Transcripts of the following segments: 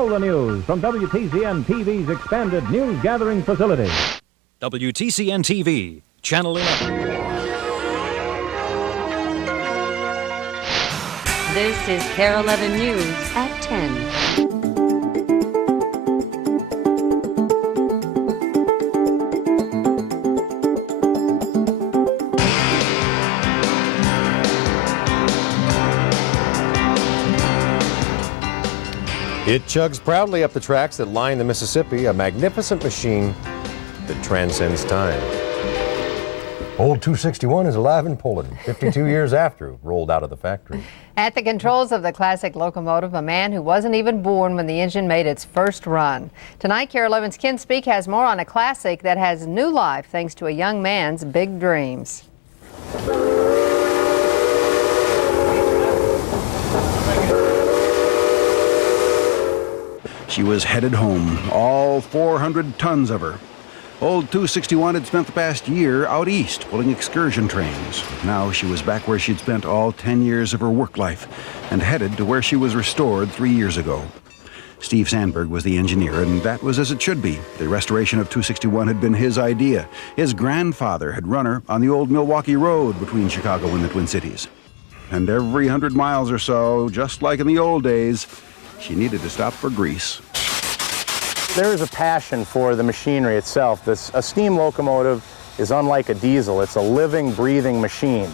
all the news from WTCN TV's expanded news gathering facility. WTCN TV, Channel 11. This is KARE 11 News at 10. It chugs proudly up the tracks that line the Mississippi, a magnificent machine that transcends time. Old 261 is alive in Poland, 52 years after it rolled out of the factory. At the controls of the classic locomotive, a man who wasn't even born when the engine made its first run. Tonight, KARE 11's Ken Speak has more on a classic that has new life thanks to a young man's big dreams. She was headed home, all 400 tons of her. Old 261 had spent the past year out east pulling excursion trains. Now she was back where she'd spent all 10 years of her work life and headed to where she was restored 3 years ago. Steve Sandberg was the engineer, and that was as it should be. The restoration of 261 had been his idea. His grandfather had run her on the old Milwaukee Road between Chicago and the Twin Cities. And every 100 miles or so, just like in the old days, she needed to stop for grease. There is a passion for the machinery itself. A steam locomotive is unlike a diesel. It's a living, breathing machine.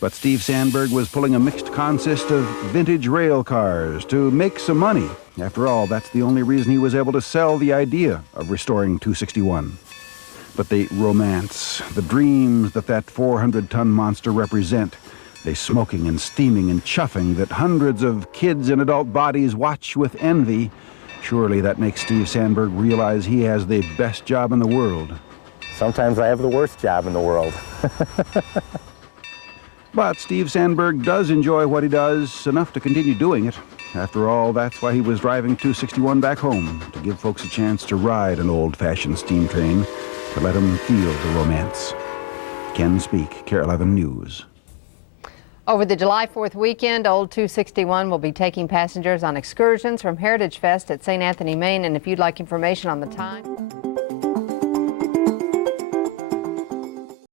But Steve Sandberg was pulling a mixed consist of vintage rail cars to make some money. After all, that's the only reason he was able to sell the idea of restoring 261. But the romance, the dreams that 400-ton monster represent, they smoking and steaming and chuffing that hundreds of kids in adult bodies watch with envy, surely that makes Steve Sandberg realize he has the best job in the world. Sometimes I have the worst job in the world. But Steve Sandberg does enjoy what he does enough to continue doing it. After all, that's why he was driving 261 back home, to give folks a chance to ride an old-fashioned steam train, to let them feel the romance. Ken Speak, KARE 11 News. Over the July 4th weekend, Old 261 will be taking passengers on excursions from Heritage Fest at St. Anthony, Maine. And if you'd like information on the time...